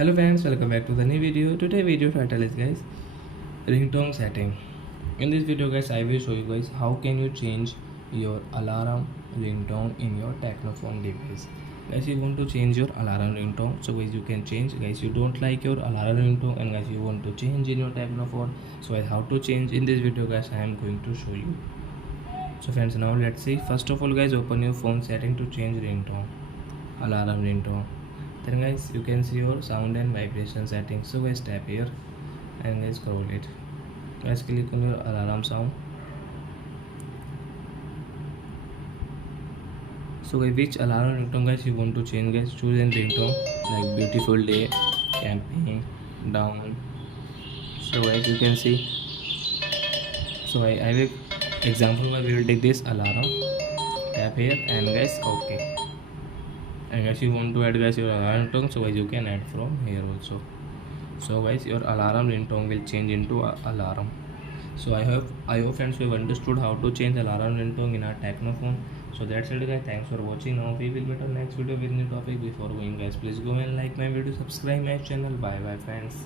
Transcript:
Hello friends, welcome back to the new video. Today video title is guys ringtone setting. In this video guys I will show you guys how can you change your alarm ringtone in your Technophone device. Guys, you want to change your alarm ringtone, so guys you can change. Guys, you don't like your alarm ringtone and guys you want to change in your Technophone, so guys how to change in this video guys I am going to show you. So friends, now let's see. First of all guys, open your phone setting to change ringtone, alarm ringtone. Then guys you can see your sound and vibration settings, so guys tap here and guys scroll it. Guys click on your alarm sound. So guys, which alarm ringtone guys you want to change guys, choose a ringtone like beautiful day, camping, down. So guys you can see, so I will example where we will take this alarm, tap here and guys okay. And guys you want to add guys your alarm ringtone, so guys you can add from here also. So guys your alarm ringtone will change into alarm. So I hope friends you have understood how to change alarm ringtone in our Technophone. So that's it guys, thanks for watching. Now we will meet on next video with new topic. Before going guys, please go and like my video, subscribe my channel. Bye bye friends.